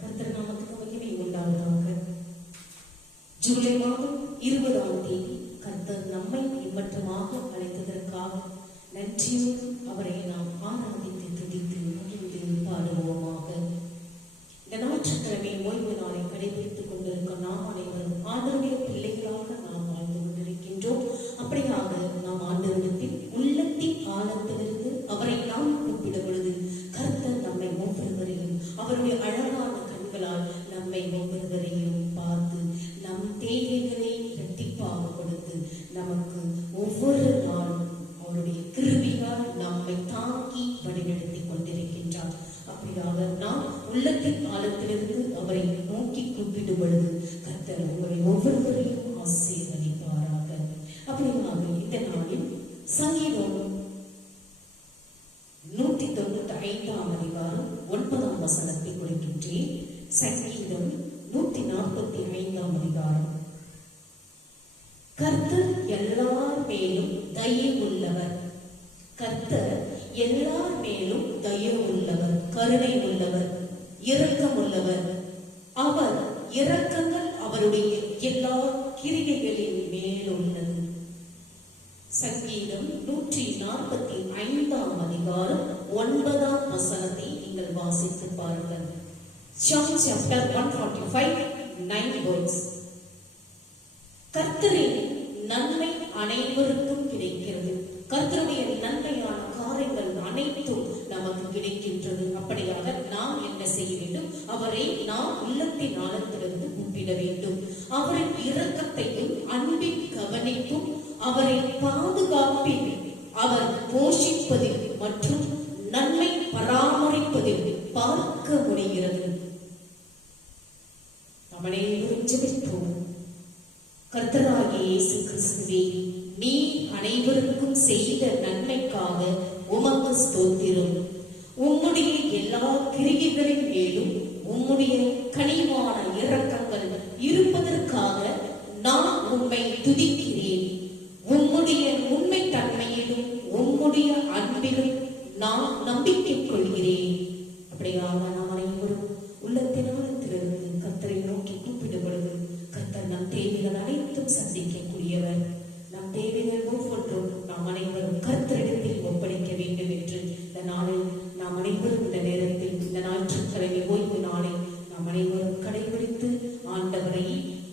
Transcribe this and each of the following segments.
கர்த்தர் நாமத்துக்கு மகிமை உண்டாவதாக. ஜூலை மாதம் 20ஆம் தேதி கர்த்தர் நம்மை இம்மட்டமாக அழைத்ததற்காக நன்றியோடு அவரை நாம் ஆராதித்து துதித்து மகிழ்ந்து பாடுவோமாக. இந்த ஞாயிற்றுக்கிழமை ஓய்வு நாளை கடைபிடித்துக் கொண்டிருக்கும் நாம் அனைவரும் ஆண்டவருடைய பிள்ளைகளாக நாம் வாழ்ந்து கொண்டிருக்கின்றோம். அப்படியாக நாம் ஆண்டவரிடத்தில் உள்ளத்தின் ஆழத்திலிருந்து அவரை நாம் கூப்பிடும் பொழுது கர்த்தர் நம்மை ஒவ்வொருவரையும் அவருடைய அழகான கண்களால் நம்மை ஒவ்வொருவரையும் பார்த்து நம் தேவைகளை இரட்டிப்பாக கொடுத்து நமக்கு ஒவ்வொரு நாளும் அவருடைய கிருபையால் நம்மை தாங்கி வழிநடத்தி கொண்டிருக்கின்றார். அப்படியாக நாம் உள்ளத்தின் ஆழத்திலிருந்து அவரை நோக்கி கூப்பிடும் பொழுது கர்த்தர் உங்களை ஒவ்வொருவரையும் ஆசீர்வதிப்பாராக. அப்படியாக இந்த நாளில் சங்கீதம் 195ஆம் அதிகாரம் 9ஆம் வசனத்தை கொடுக்கின்றேன். சங்கீதம் 145ஆம் அதிகாரம். கர்த்தர் எல்லார் மேலும் தயவுள்ளவர். கர்த்தர் எல்லார் மேலும் தயவுள்ளவர், கருணை உள்ளவர், இரக்கம் உள்ளவர். அவர் இரக்கங்கள் அவருடைய எல்லா கிரியைகளின் மேலுள்ளது. சங்கீதம் 145ஆம் அதிகாரம் 9ஆம் வசனத்தை நீங்கள் வாசித்து பாருங்கள். Psalm chapter 145, 9 words. கர்த்தரின் நன்மை அனைவருக்கும் கிடைக்கிறது. கர்த்தருடைய நன்மையான காரியங்கள் அனைத்தும் நமக்கு கிடைக்கின்றது. அப்படியாக நாம் என்ன செய்ய வேண்டும்? அவரை நாம் உள்ளத்தின் ஆழத்திலிருந்து கூப்பிட வேண்டும். அவரின் இரக்கத்தையும் அன்பின் கவனிப்பும் அவரை பாதுகாப்பில், அவர் போஷிப்பதில் மற்றும் நன்மை பராமரிப்பதில் பார்க்க முடிகிறது. நம்மளே ஜெபிப்போம். கர்த்தராகிய இயேசு கிறிஸ்துவே, நீ அனைவருக்கும் செய்த நன்மைக்காக உமக்கு ஸ்தோத்திரம். உம்முடைய எல்லா கிரியைகளின் மேலும் உம்முடைய கனிவான இரக்கங்கள் இருப்பதற்காக நான் உம்மை துதிக்கிறேன். உம்முடைய உண்மை தன்மையிலும் உம்முடைய அன்பிலும் நான் நம்பிக்கை கொள்கிறேன். அப்படியாக நாம் அனைவரும் உள்ளத்தின் ஆழத்திலிருந்து கர்த்தரை நோக்கி கூப்பிடும் பொழுது கர்த்தர் நம் தேவைகள் அனைத்தும் சந்திக்கக்கூடியவர். நம் தேவைகள் ஒவ்வொன்றும் நாம் அனைவரும் கர்த்தரிடத்தில் ஒப்படைக்க வேண்டும் என்று இந்த நாளில் நாம் அனைவரும் இந்த நேரத்தில் இந்த ஞாயிற்றுக்கிழமை ஓய்வு நாளை நாம் அனைவரும் கடைபிடித்து ஆண்டவரை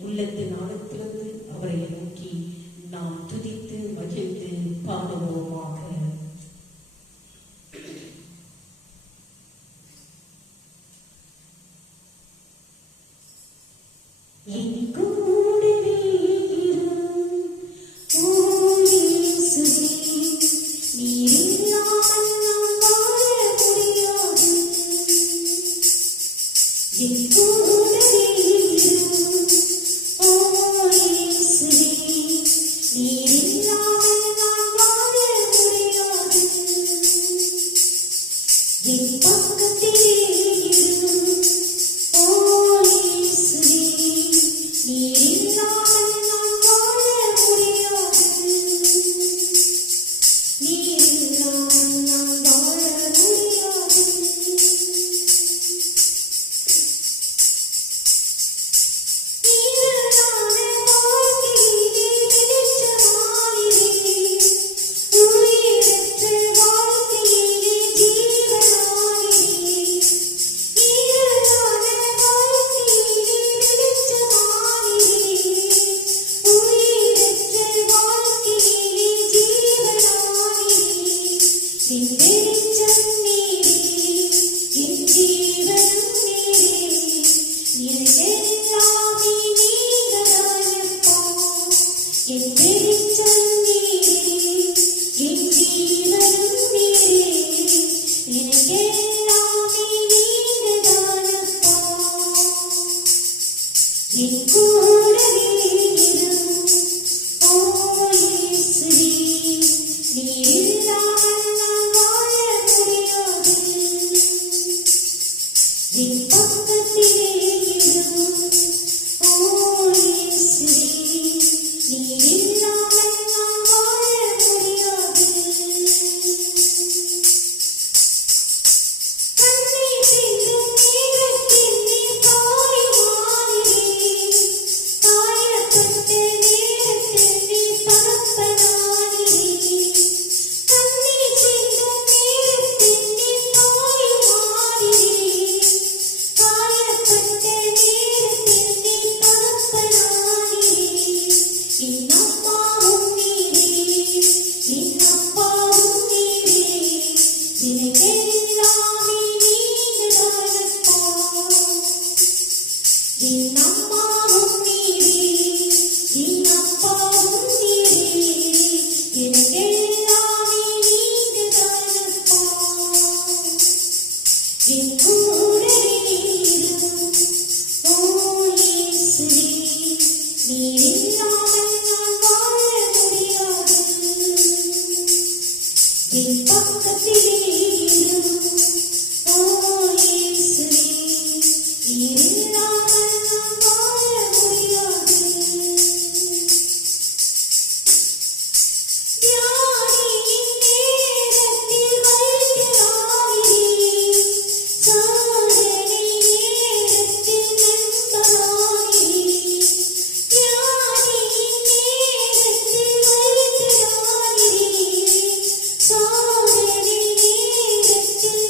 உள்ளத்தின் ஆழத்திலிருந்து அவரை நோக்கி நாம் துதித்து மகிழ்ந்து பாடுவோமாக. நீ இல்லாமல் நான் வாழ என் பக்கத்திலே இரு. ஓ இயேசுவே, நீர் இல்லாமல் நான் வாழ முடியாது. வியாதியின் நேரத்தில் வைத்தியராகிறீர். சோதனை நேரத்தில் நண்பராகிறீர். வியாதியின் நேரத்தில் வைத்தியராகிறீர். சோதனை நேரத்தில்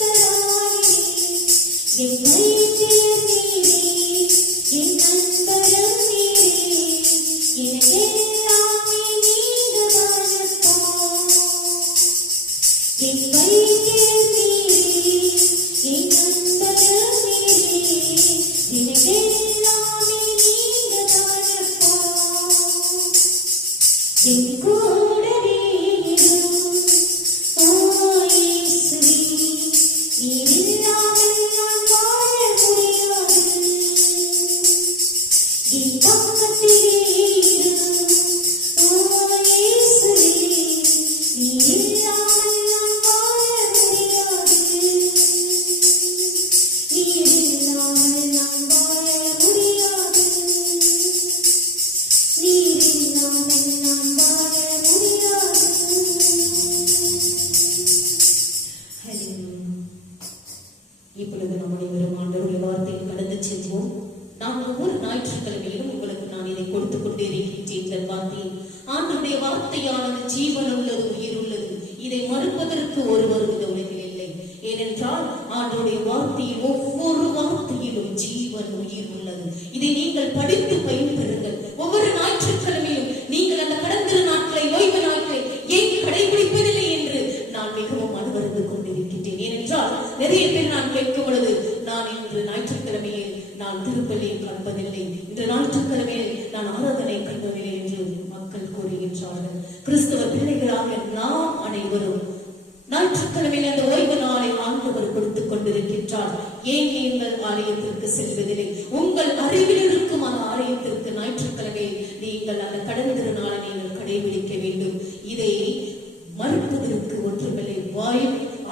நண்பராகிறீர். என் வைத்தியர் நீரே, என் நண்பரும் நீரே, எனக்கெல்லாமே நீங்கதானப்பா. என் வைத்தியர் நீரே, என் நண்பரும் நீரே, எனக்கெல்லாமே நீங்கதானப்பா. என் கூடவே இரும். ஓ இயேசுவே, நீர் இல்லாமல் நான் வாழ முடியாது. என் பக்கத்திலே இரும். ஓ இயேசுவே, நீர் இல்லாமல் நான் வாழ முடியாது. நீர் இல்லாமல் நான் வாழ முடியாது. நீர் இல்லாமல் நான் வாழ முடியாது. ஹல்லேலூயா. இப்பொழுது நம்முடைய வெறும் ஆண்டவருடைய வார்த்தையை கடந்து செல்வோம். நான் ஒவ்வொரு ஞாயிற்றுக்கிழமையிலும் உங்களுக்கு நான் இதை கொடுத்துக் கொண்டே இருக்கின்றேன். இந்த வார்த்தை ஆண்டவருடைய வார்த்தையானது ஜீவன் உள்ளது, உயிர் உள்ளது. இதை மறுப்பதற்கு ஒருவரும் இந்த உலகில் இல்லை. ஏனென்றால் ஆண்டவருடைய வார்த்தையில் ஒவ்வொரு வார்த்தையிலும் ஜீவன் உயிர் உள்ளது. இதை நீங்கள் படித்து பயன்பெறுங்கள். ஒவ்வொரு ஞாயிற்றுக்கிழமையும் நீங்கள் அந்த கடந்த நாட்களை, ஓய்வு நாட்களை ஏன் கடைபிடிப்பதில்லை என்று நான் மிகவும் அனுபவித்து கொண்டிருக்கின்றேன். ஏனென்றால் நிறைய பேர் நான் கேட்கும் பொழுது, நான் இன்று ஞாயிற்றுக்கிழமையில் நான் திருப்பலியை காண்பதில்லை, இன்று ஞாயிற்றுக்கிழமையில் நான் ஆராதனை கண்டதில்லை என்று மக்கள் கூறுகின்றார்கள். கிறிஸ்தவ பிள்ளைகளாக நாம் அனைவரும் ஞாயிற்றுக்கிழமையில் அந்த ஓய்வு நாளை ஆண்டவர் கொடுத்துக் கொண்டிருக்கின்றார். ஏன் நீங்கள் ஆலயத்திற்கு செல்வதில்லை? உங்கள் அருகில் இருக்கும் அந்த ஆலயத்திற்கு ஞாயிற்றுக்கிழமையில் நீங்கள் அந்த கடந்த நாளை நீங்கள் கடைபிடிக்க வேண்டும். இதை மறுப்பதற்கு ஒன்றுமில்லை.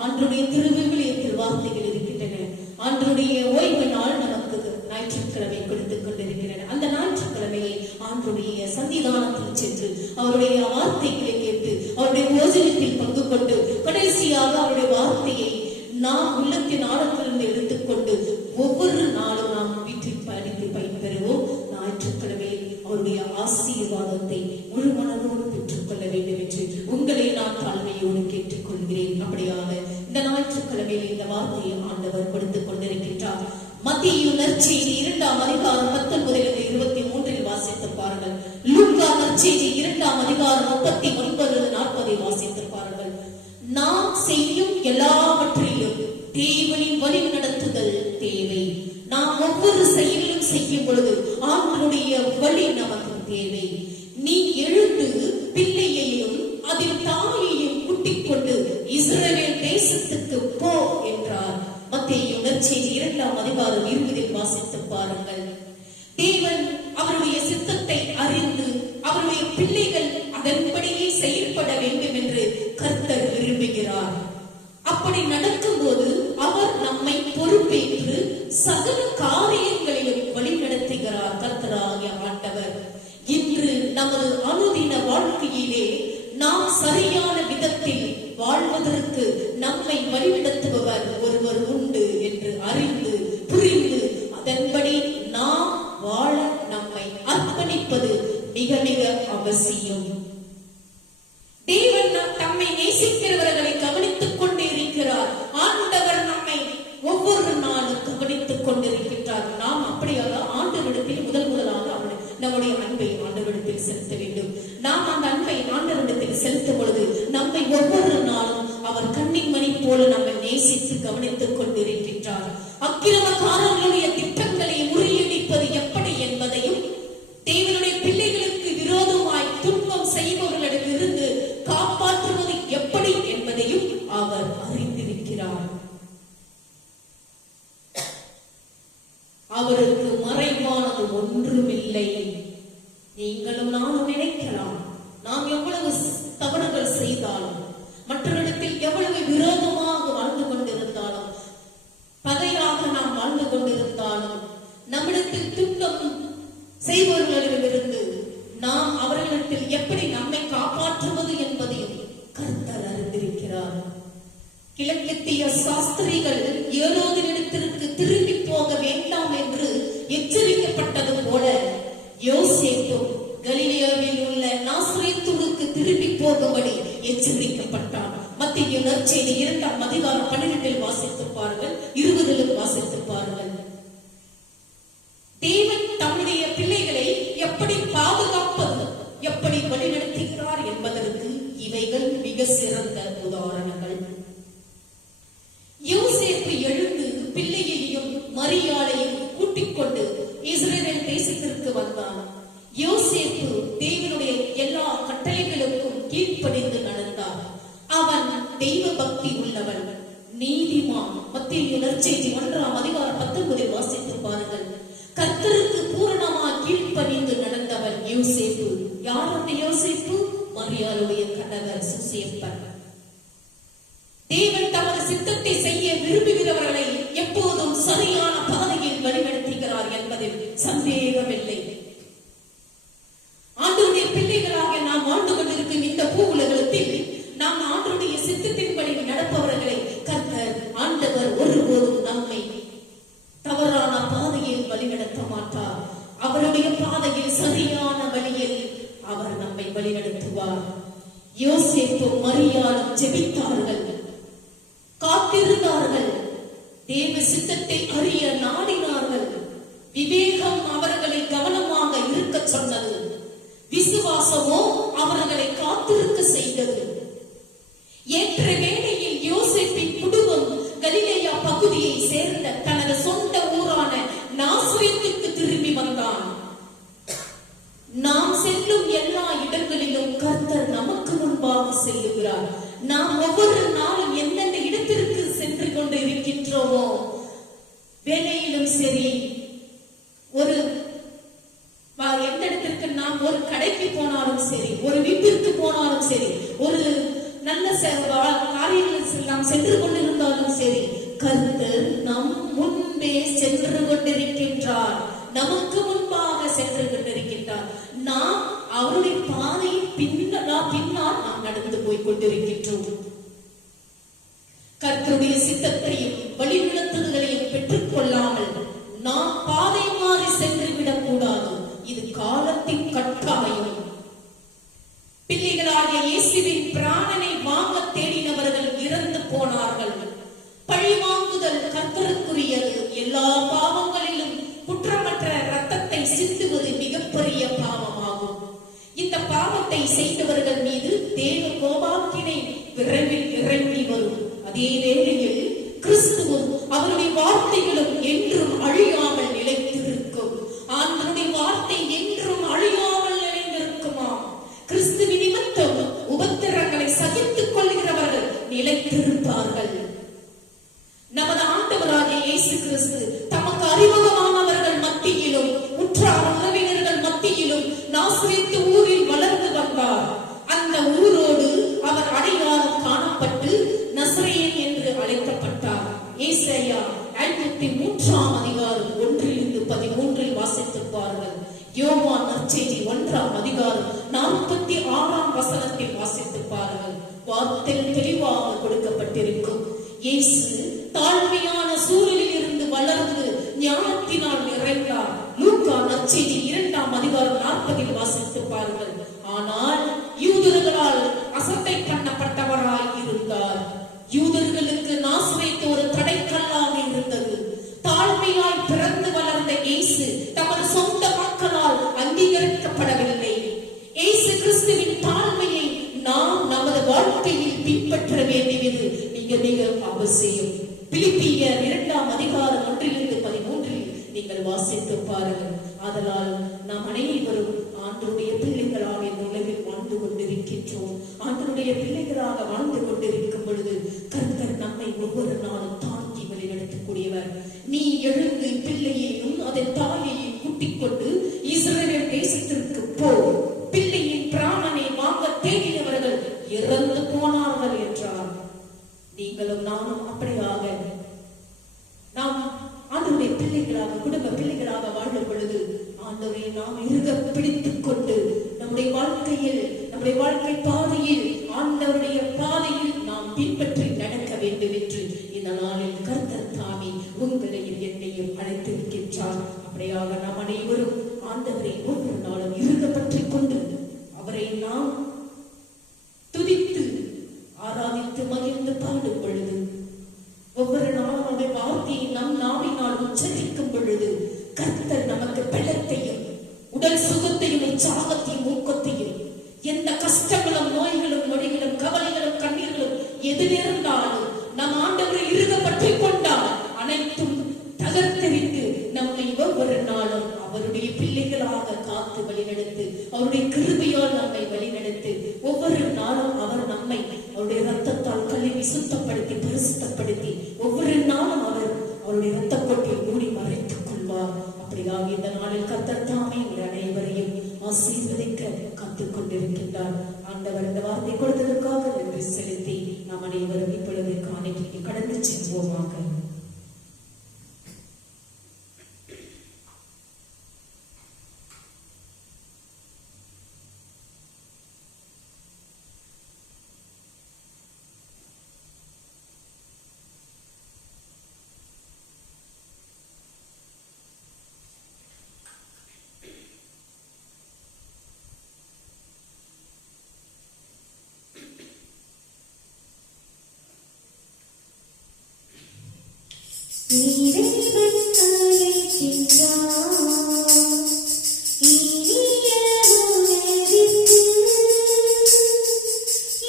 ஆண்டருடைய திருவிவிலியத்தில் வார்த்தைகள் இருக்கின்றன. ஆண்டருடைய ஓய்வு நாள் நமக்கு ஞாயிற்றுக்கிழமை கொடுத்துக் கொண்டிருக்கின்றன. அந்த ஞாயிற்றுக்கிழமையை ஆண்டருடைய சன்னிதானத்தில் சென்று அவருடைய வார்த்தைகளை கேட்டு அவருடைய போஜனத்தில் பங்கு கொண்டு கடைசியாக அவருடைய வார்த்தையை நாம் உள்ளத்தின் ஆழத்திலிருந்து எடுத்துக்கொண்டு ஒவ்வொரு நாளும் நாம் வீட்டில் படித்து பயன்பெறுவோம். ஞாயிற்றுக்கிழமையில் அவருடைய ஆசீர்வாதத்தை முழு மனதோடு பெற்றுக்கொள்ள வேண்டும் என்று உங்களை நான் தாழ்மையோடு கேட்டுக்கொள்கிறேன். அப்படியாக இந்த ஞாயிற்றுக்கிழமையில் இந்த வார்த்தையை ஆண்டவர் கொடுத்துக் கொண்டிருக்கின்றார். மத்தேயு நற்செய்தி 2ஆம் அதிகாரம் 19-23 வாசித்து பாருங்கள். லூக்கா நற்செய்தி 2ஆம் அதிகாரம் 39-40 வாசித்து பாருங்கள். நாம் செய்யும் எல்லாவற்றிலும் தேவனின் வழி நடத்துதல் தேவை. நாம் ஒவ்வொரு செயலிலும் செய்யும் பொழுது ஆண்டவருடைய வழி நமக்கு தேவை. நீ எழுந்து பிள்ளையையும் அதில் தாயையும் கூட்டிக் கொண்டு இஸ்ரவேல் தேசத்துக்கு போ என்றார். மத்தேயு நற்செய்தி 2ஆம் அதிகாரம் 20 வாசித்து பாருங்கள். தேவன் அவருடைய சித்தத்தை அறிந்து அவருடைய பிள்ளைகள் அதன்படியே செயல்பட வேண்டும் என்று கர்த்தர் விரும்புகிறார். அப்படி நடக்கும்போது அவர் நம்மை பொறுப்பேற்று சகல காரியங்களிலும் வழி நடத்துகிறார். கர்த்தராகிய ஆண்டவர் இன்று நமது அனுதின வாழ்க்கையிலே நாம் சரியான விதத்தில் வாழ்வதற்கு நம்மை வழிநடத்துபவர் ஒருவர் உண்டு என்று அறிந்து புரிந்து அதன்படி நாம் வாழ நம்மை அர்ப்பணிப்பது மிக மிக அவசியம். தேவன் தம்மை நேசிக்கிறவர்களை கவனித்துக் கொண்டே இருக்கிறார். ஆண்டவர் நம்மை ஒவ்வொரு நாளும் கவனித்துக் கொண்டிருக்கின்றார். நாம் அப்படியாக ஆண்டவரிடத்தில் முதலாக நம்முடைய அன்பை ஆண்டவரிடத்தில் செலுத்த வேண்டும். நாம் அந்த அன்பை ஆண்டவரிடத்தில் செலுத்தும் பொழுது நம்மை ஒவ்வொரு நாளும் அவர் கண்ணின் மணி போல நம்மை நேசித்து கவனித்துக் கொண்டிருக்கின்றார். அக்கிரமக்காரர்களுடைய திட்டங்களை முறியடிப்பது எப்படி என்பதையும் தேவனுடைய பிள்ளைகளுக்கு விரோதமாய் துன்பம் செய்பவர்களிடமிருந்து காப்பாற்றுவது எப்படி என்பதையும் அவர் அறிந்திருக்கிறார். அவருக்கு மறைவானது ஒன்றுமில்லை. நீங்களும் நானும் நினைக்கலாம், நாம் எவ்வளவு தவறுகள் செய்தாலும் மற்ற செய்பவர்களிடமிருந்து நாம் அவர்களிடத்தில் எப்படி நம்மை காப்பாற்றுவது என்பதையும் கர்த்தர் அறிந்திருக்கிறார். கிழக்கத்திய சாஸ்திரிகள் ஏரோதினிடத்திற்கு திரும்பி போக வேண்டாம் என்று எச்சரிக்கப்பட்டது போல யோசேப்பும் கலிலேயாவில் உள்ள நாசரேத்துவுக்கு திரும்பி போகும்படி எச்சரிக்கப்பட்டார். மத்தேயு நற்செய்தி 2ஆம் அதிகாரம் 12 வாசித்து பாருங்கள், 20 வாசித்து பாருங்கள். தேவன் தம்முடைய பிள்ளைகளை எப்படி பாதுகாப்பது, எப்படி வழிநடத்துகிறார் என்பதற்கு இவைகள் மிக சிறந்த உதாரணங்கள். யோசேப்பு எழுந்து பிள்ளையையும் மரியாளையும் கூட்டிக் கொண்டு இஸ்ரவேல் தேசத்திற்கு வந்தான். யோசேப்பு தேவனுடைய எல்லா கட்டளைகளுக்கும் கீழ்ப்படிந்து நடந்தார். அவன் தெய்வ பக்தி உள்ளவன், நீதிமான். மத்தேயு நற்செய்தி 1ஆம் அதிகாரம் 19 வாசித்து பாருங்கள். கர்த்தருக்கு பூரணமாக கீழ்ப்படிந்து நடந்தவன் யோசேப்பு. யார் அந்த யோசேப்பு? மரியாளுடைய கணவர் சூசேப்பன். தேவன் தமது சித்தத்தை செய்ய விரும்புகிறவர்களை எப்போதும் சரியான பாதையில் வழிநடத்துகிறார் என்பதில் சந்தேகமில்லை. ஆண்டவருடைய பிள்ளைகளாக நாம் வாழ்ந்து கொண்டிருக்கும் இந்த பூவுலகத்தில் நாம் ஆண்டவருடைய சித்தத்தின்படி நடப்பவர்களை கர்த்தர் ஆண்டவர் ஒருபோதும் நம்மை தவறான பாதையில் வழிநடத்த மாட்டார். அவருடைய பாதையில் சரியான வழியில் அவர் நம்மை வழிநடத்துவார். யோசேப்பு மரியாளும் ஜெபித்தார்கள், காத்திருந்தார்கள், தேவ சித்தத்தை அறிய நாடினார்கள். விவேகம் அவர்களை கவனமாக இருக்க சொன்னது, விசுவாசமோ அவர்களை காத்திருக்க செய்தது. ஏற்ற வேளையில் யோசேப்பின் குடும்பம் கலிலேயா பகுதியை சேர்ந்த தனது சொந்த ஊரான நாசரேத்துக்கு திரும்பி வந்தான். நாம் செல்லும் எல்லா இடங்களிலும் கர்த்தர் நமக்கு முன்பாக செல்லுகிறார். நாம் ஒவ்வொரு நாளும் எந்தெந்த இடத்திற்கு சென்று கொண்டு இருக்கின்றோமோ, வேலையிலும் சரி, ஒரு எந்த இடத்திற்கு நாம் ஒரு கடைக்கு போனாலும் சரி, ஒரு வீட்டிற்கு போனாலும் சரி, ஒரு நல்ல காரியங்கள் நாம் சென்று கொண்டிருந்தாலும் சரி, கர்த்தர் நம் முன்பே சென்று கொண்டிருக்கின்றார், நமக்கு முன்பாக சென்று கொண்டிருக்கின்றார். நாம் அவருடைய பாதையின் பின்னால் நாம் நடந்து போய் கொண்டிருக்கின்றோம். கர்த்தருடைய சித்தத்தையும் வழிநடத்துதலையும் பெற்றுக் கொள்ளாமல் நாம் பாதை மாறி சென்று விடக்கூடாது. இது காலத்தின் கட்டாயம். பிள்ளைகளாகிய இயேசுவின் பிராணனை வாங்க தேடினவர்கள் இறந்து போனார்கள். பழி வாங்குதல் கர்த்தருக்குரியது. எல்லா பாவங்களிலும் குற்றமற்ற இரத்தத்தை சிந்துவது மிகப்பெரிய பாவமாகும். இந்த பாவத்தை செய்தவர்கள் மீது தேவ கோபாக்கினை விரைவில் இறங்கி வரும். அதே வேளையில் கிறிஸ்துவும் அவருடைய வார்த்தைகளும் என்றும் அழியாமல் நிலைத்திருக்கும். ஆண்டவருடைய வார்த்தை என்றும் அழியாமல் நிலைத்திருக்குமா? கிறிஸ்துவின் நிமித்தம் உபத்திரங்களை சகித்துக் கொள்கிறவர்கள் நிலைத்திருப்பார்கள். நமது ஆண்டவராகிய இயேசு கிறிஸ்து தமக்கு அறிமுகமானவர்கள் மத்தியிலும் உற்றார் உறவினர்கள் மத்தியிலும் நாசரேத்து ஊரில் வளர்ந்து வந்தார். அந்த ஊரோடு அவர் அடையாளம் காணப்பட்டு நசரேயன் என்று அழைக்கப்பட்டார். ஏசாயா 53ஆம் அதிகாரம் 1-13 வாசித்து பாருங்கள். யோவான் நற்செய்தி 1ஆம் அதிகாரம் 46ஆம் வசனத்தில் வாசித்து பாருங்கள். வார்த்தை தெளிவாக கொடுக்கப்பட்டிருக்கும். இயேசு தாழ்மையான சூழலில் இருந்து வளர்ந்து ஞானத்தினால் நிறைந்தார். லூக்கா நற்செய்தி 2ஆம் அதிகாரம் 40 வாசித்து பாருங்கள். ஆனால் யூதர்களால் அசட்டை பண்ணப்பட்டவராய் இருந்தார். யூதர்களுக்கு நாசரேத்து ஒரு தடைக்கல்லாக இருந்தது. தாழ்மையாய் பிறந்து வளர்ந்த இயேசு தமது சொந்த மக்களால் அங்கீகரிக்கப்படவில்லை. இயேசு கிறிஸ்துவின் தாழ்மையை நாம் நமது வாழ்க்கையில் பின்பற்ற வேண்டியது மிக மிக அவசியம். பிலிப்பியர் 2ஆம் அதிகாரம் 1-13 நீங்கள் வாசித்து பாருங்கள். அதனால் நாம் அனைவரும் ஆண்டவருடைய பிள்ளைகளாக இந்த உலகில் வாழ்ந்து கொண்டிருக்கின்றோம். ஆண்டவருடைய பிள்ளைகளாக வாழ்ந்து கொண்டிருக்கும் பொழுது கர்த்தர் நம்மை ஒவ்வொரு நாளும் தாங்கி வழிநடத்தக்கூடியவர். நீ எழுந்து பிள்ளையையும் அதன் தாயையும் கூட்டிக் கொண்டு இஸ்ரவேல் தேசத்திற்கு போ. பிள்ளையின் பிராணனை வாங்க தேடினவர்கள் இறந்து போனார்கள் என்றார். நீங்களும் நானும் அப்படியாக நாம் ஆண்டவருடைய பிள்ளைகளாக குடும்ப பிள்ளைகளாக வாழும் பொழுது ஆண்டவரே நாம் இறுக பிடித்துக் கொண்டு நம்முடைய வாழ்க்கையில், நம்முடைய வாழ்க்கை பாதையில், ஆண்டவருடைய பாதையில் நாம் பின்பற்றி நடக்க வேண்டும் என்று இந்த நாளில் கர்த்தர் தாமே உங்களையும் என்னையும் அழைத்திருக்கின்றார். அப்படியாக நாம் அனைவரும் ஆண்டவரை ஒவ்வொரு நாளும் இறுக பற்றிக் கொண்டு அவரை நாம் துதித்து ஆராதித்து மகிழ்ந்து பாடும் பொழுது, ஒவ்வொரு நாளும் அவருடைய வார்த்தையை நம் நாவினால் உச்சரிக்கும் பொழுது கர்த்தர் நமக்கு பலத்தையும் உடல் சுகத்தையும் உற்சாகத்தையும் ஊக்கத்தையும், எந்த கஷ்டங்களும் நோய்களும் நொடிகளும் கவலைகளும் கண்ணீர்களும் எது நேர்ந்தாலும் நம் ஆண்டவரை இறுக பற்றிக் கொண்டால் அனைத்தும் தகர்த்தெறிந்து நம்மை ஒவ்வொரு நாளும் அவருடைய பிள்ளைகளாக காத்து வழிநடத்து, அவருடைய கிருபையால் நம்மை வழிநடத்து. ஒவ்வொரு நாளும் அவர் நம்மை அவருடைய ரத்தத்தால் கழுவி சுத்தப்படுத்தி பரிசுத்தப்படுத்தி ஒவ்வொரு நாளும் அவர் அவருடைய ரத்த கொட்டில் மூடி மறைத்துக் கொள்வார். அப்படியாக இந்த நாளில் கர்த்தர் தாமே உங்கள் அனைவரையும் ஆசீர்வதிக்க காத்துக் கொண்டிருக்கின்றார். ஆண்டவர் இந்த வார்த்தை கொடுத்ததற்காக நன்றி செலுத்தி நாம் அனைவரும் இப்பொழுது காணிக்கைக்கு கடந்து செல்வோமாக. இறைவன் அழைக்கின்றார் இனிய உணர்விற்கு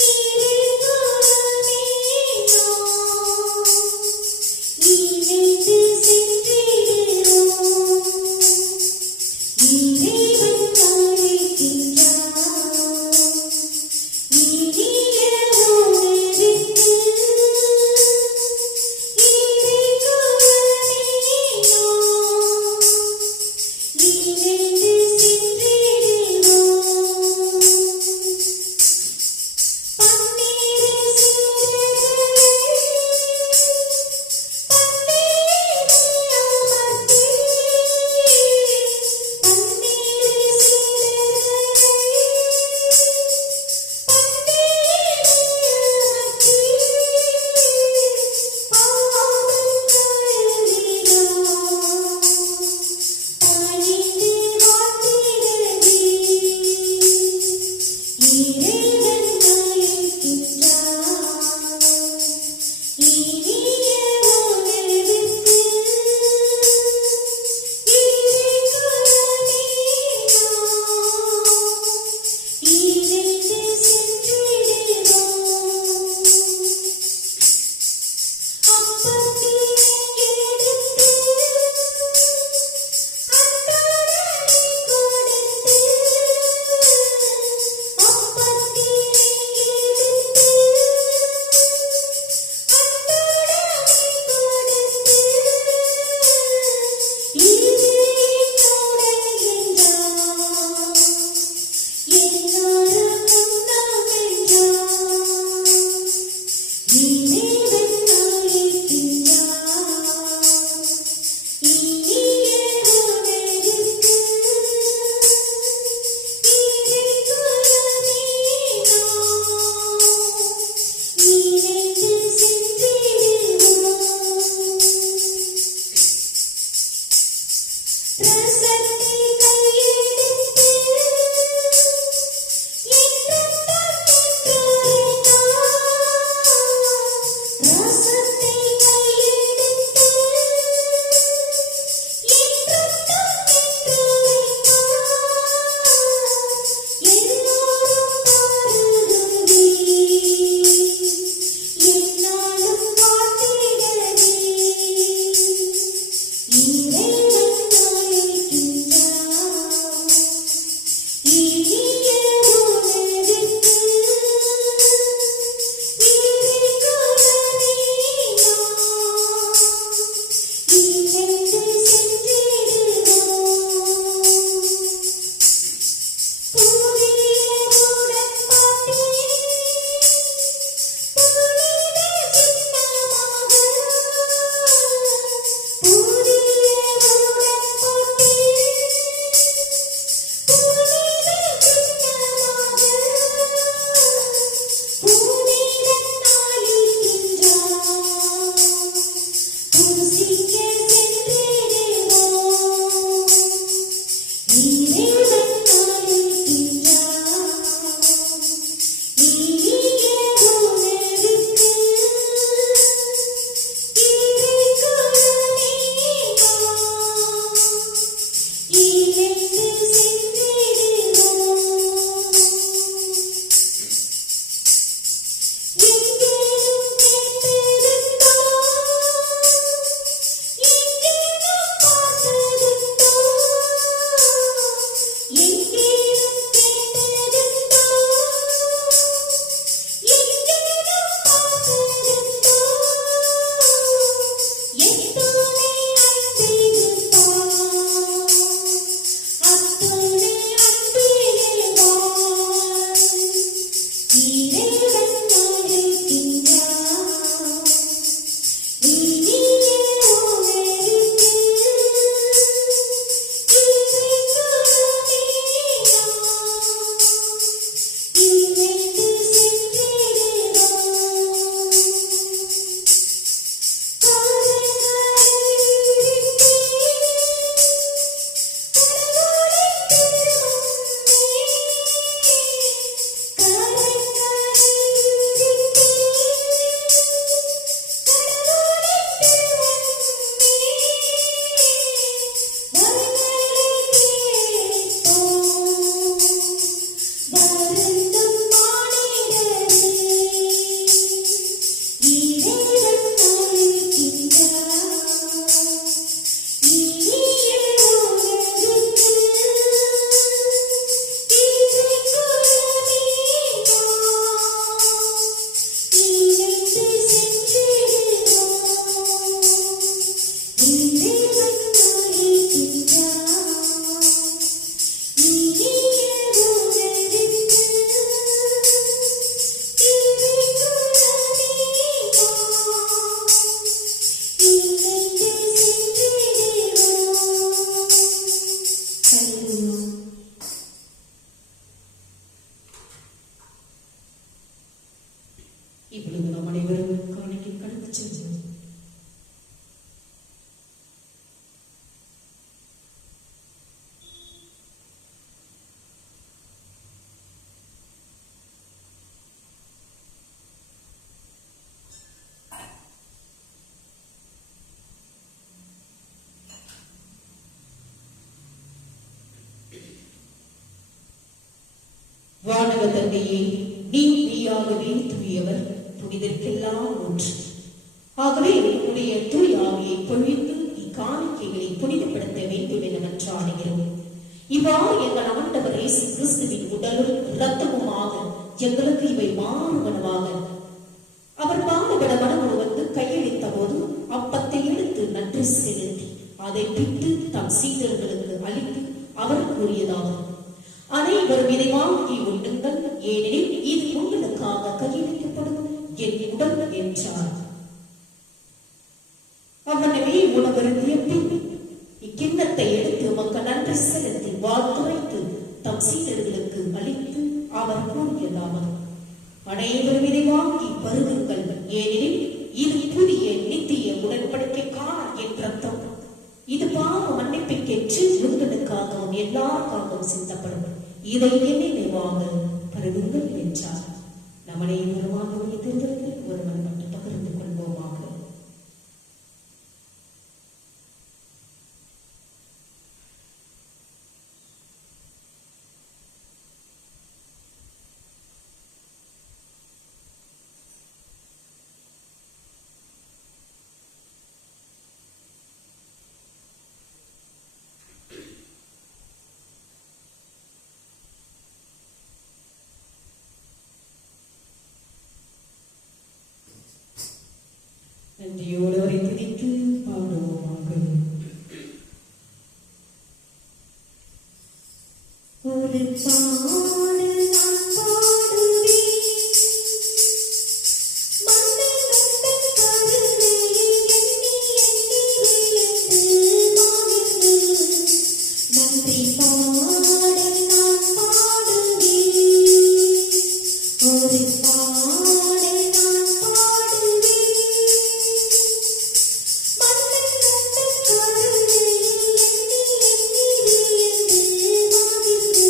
இறைவனே நாம் இணைந்து சென்றிடுவோம். இறைவன் அழைக்கின்றார் இனிய உணர்விற்கு இறைவனே இப்பொழுது நாம் அனைவரும் காணிக்கை கடந்து செல்வோம். வானக தந்தையே, நீயாகவே தூயவர், புனிதற்கெல்லாம் ஒன்று. ஆகவே உன்னுடைய தூய ஆவியை பொழிந்து இக்காணிக்கைகளை புனிதப்படுத்த வேண்டும் என மன்றாடுகிறோம். இவ்வாறு எங்கள் ஆண்டவர் இயேசு கிறிஸ்துவின் உடலும் இரத்தமுமாக எங்களுக்கு இவை மாறுவனவாக. அவர் பாடுபட மனமு வந்து கையளித்த போது அப்பத்தை எடுத்து நன்றி செலுத்தி அதை பிட்டு தம் சீடர்களுக்கு அளித்து அவர் கூறியதாகும்: அனைவரும் இதை வாங்கி உண்ணுங்கள், ஏனெனில் இது உங்களுக்காக கையளிக்கப்படும் என் உடல் என்றார். அவனவே உணவருந்திய பின் இக்கிண்ணத்தை எடுத்து உமக்கு நன்றி செலுத்தி வாழ்த்துரைத்து தம் சீடர்களுக்கு அளித்து அவர் கூறியதாகும்: அனைவரும் இதை வாங்கி பருகுங்கள், ஏனெனில் இது புதிய நித்திய உடன்படிக்கைக்கான என் ரத்தம். இது பாவ மன்னிப்புக்கென்று உங்களுக்காகவும் எல்லாருக்காகவும் சிந்தப்படும். இதை நினைவாக பருகுங்கள் என்றார். நம் அனைவருமாக உயிர்த்தெழுந்தவர்களை ஒருவன் மட்டும் பகிர்ந்து கொள்வோமாக. நன்றியோடு அவரை துதித்து பாடுவோமாக. ஒரு பாடல் நான் பாடுவேன், மன்னன் உந்தன் கருணையை எண்ணி வியந்து மகிழ்ந்து. நன்றி பாடல் நான் பாடுவேன், ஒரு பாடல் நான் பாடுவேன், மன்னன் உந்தன் கருணையை எண்ணி வியந்து மகிழ்ந்து.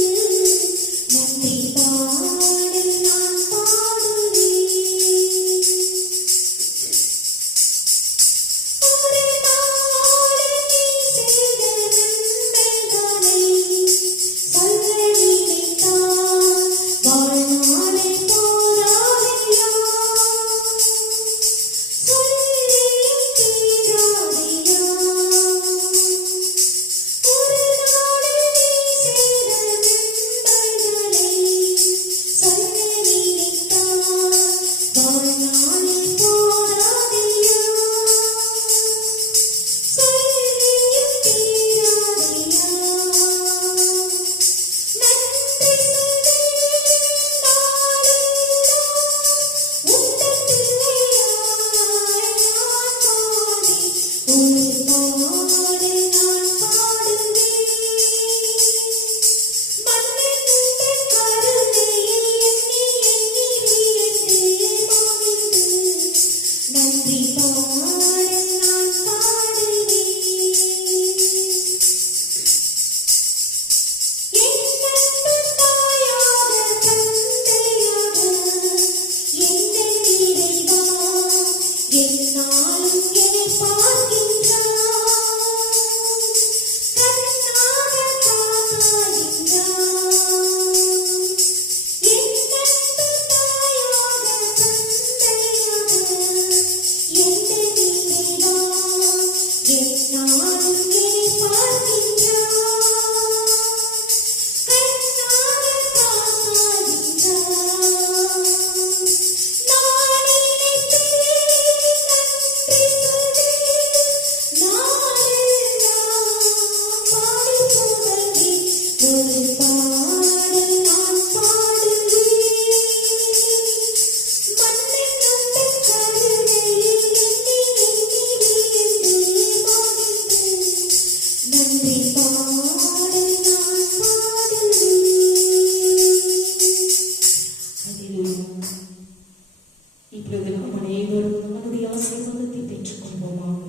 இப்பொழுது நாம் அனைவரும் நம்முடைய ஆசீர்வாதத்தை பெற்றுக் கொள்வோமாக.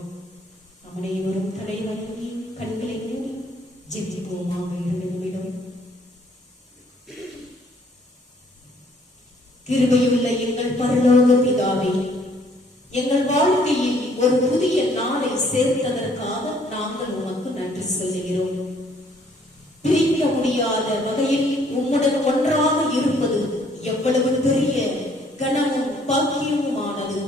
நாம் அனைவரும் தலை வணங்கி கண்களை மூடி ஜெபிப்போமாக. 2 நிமிடம். கிருபையுள்ள எங்கள் பரலோக பிதாவே, எங்கள் வாழ்க்கையில் ஒரு புதிய நாளை சேர்த்ததற்காக நாங்கள் உமக்கு நன்றி சொல்கிறோம். பிரிக்க முடியாத வகையில் உம்முடன் ஒன்றாக இருப்பது எவ்வளவு பெரிய கனமும் பாக்கியமுமானது.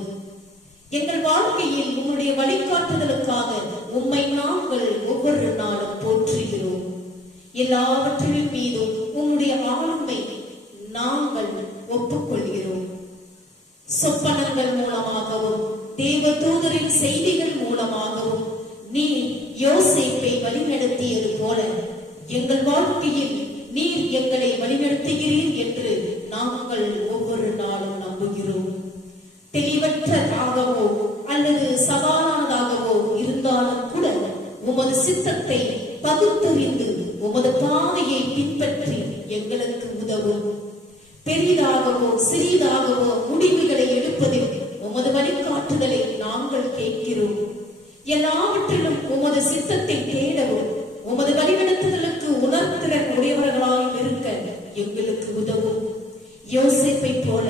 எங்கள் வாழ்க்கையில் உம்முடைய வழிகாட்டுதலுக்காக உம்மை நாங்கள் ஒவ்வொரு நாளும் போற்றுகிறோம். எல்லாவற்றின் மீதும் உம்முடைய ஆளுமை நாங்கள் ஒப்புக்கொள்கிறோம். சொப்பனங்கள் மூலமாகவும் தேவ தூதரின் செய்திகள் மூலமாகவும் நீ யோசேப்பை வழிநடத்தியது போல எங்கள் வாழ்க்கையில் நீர் எங்களை வழிநடத்துகிறீர் என்று நாங்கள் ஒவ்வொரு நாளும் நம்புகிறோம். தெளிவற்றதாகவோ அல்லது சவாலானதாகவோ இருந்தாலும் கூட உமது சித்தத்தை பகுத்தறிந்து உமது பாதையை பின்பற்றி எங்களுக்கு உதவும். பெரிதாகவோ சிறிதாகவோ முடிவுகளை எடுப்பதில் உமது வழிகாட்டுதலை நாங்கள் கேட்கிறோம். எல்லாவற்றிலும் உமது சித்தத்தை தேடவும் உமது வழிநடத்துதலுக்கு உணர்திறன் உடையவர்களாக இருக்க எங்களுக்கு உதவும். யோசேப்பை போல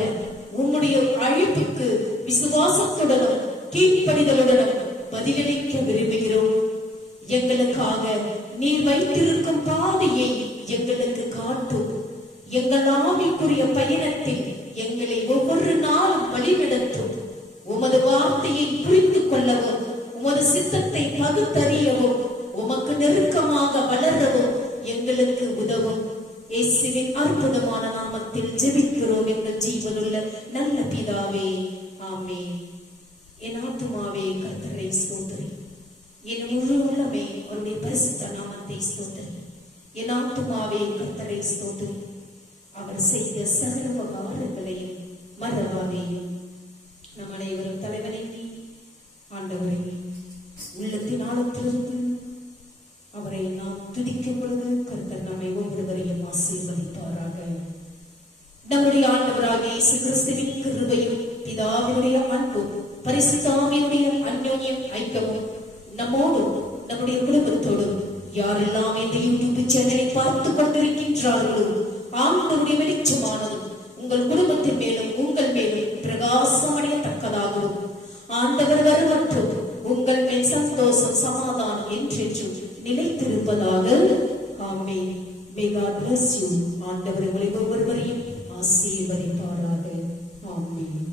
உம்முடைய அழைப்புக்கு விசுவாசத்துடனும் கீழ்ப்படிதலுடனும் பதிலளிக்க விரும்புகிறோம். எங்களுக்காக நீர் வைத்திருக்கும் பாதையை எங்களுக்கு காட்டும். எங்கள் ஆவிக்குரிய பயணத்தில் எங்களை ஒவ்வொரு நாளும் வழிநடத்தும். உமது வார்த்தையை புரிந்து கொள்ளவும் உமது சித்தத்தை பகுத்தறியவும் உமக்கு நெருக்கமாக வளரவும் எங்களுக்கு உதவும். இயேசுவின் அற்புதமான நாமத்தில் ஜெபிக்கிறோம் எங்கள் ஜீவனுள்ள நல்ல பிதாவே, ஆமென். என் ஆத்துமாவே கர்த்தரை ஸ்தோத்திரி, என் முழு உள்ளமே அவருடைய பரிசுத்த நாமத்தை ஸ்தோத்திரி. என் ஆத்துமாவே கர்த்தரை ஸ்தோத்திரி, அவர் செய்த சகல உபகாரங்களையும் மறவாதே. நம் அனைவரும் தலைவணங்கி ஆண்டவரை உள்ளத்தின் ஆழத்திலிருந்து அவரை நாம் துதிக்கும் பொழுது கர்த்தர் நம்மை ஒவ்வொருவரையும் ஆசீர்வதிப்பாராக. நம்முடைய ஆண்டவராகிய இயேசு கிறிஸ்துவின் கிருபையும் பிதாவினுடைய அன்பும் பரிசுத்த ஆவியினுடைய அன்யோன்யம் ஐக்கியமும் நம்மோடும் நம்முடைய குடும்பத்தோடும் யாரெல்லாம் இந்த யூடியூப் சேனலை பார்த்துக் கொண்டிருக்கின்றார்களோ ஆண்டவருடைய வெளிச்சமானதும் உங்கள் குடும்பத்தின் மேலும் உங்கள் மேலும் பிரகாசமடையத்தக்கதாகவும் ஆண்டவர் வருமற்றும் உங்கள் மேல் சந்தோஷம் சமாதானம் என்றென்றும் நிலைத்திருப்பதாக. ஆமென். May God bless you. ஆண்டவர் உங்களை ஒவ்வொருவரையும் ஆசீர்வதிப்பாராக. ஆமென்.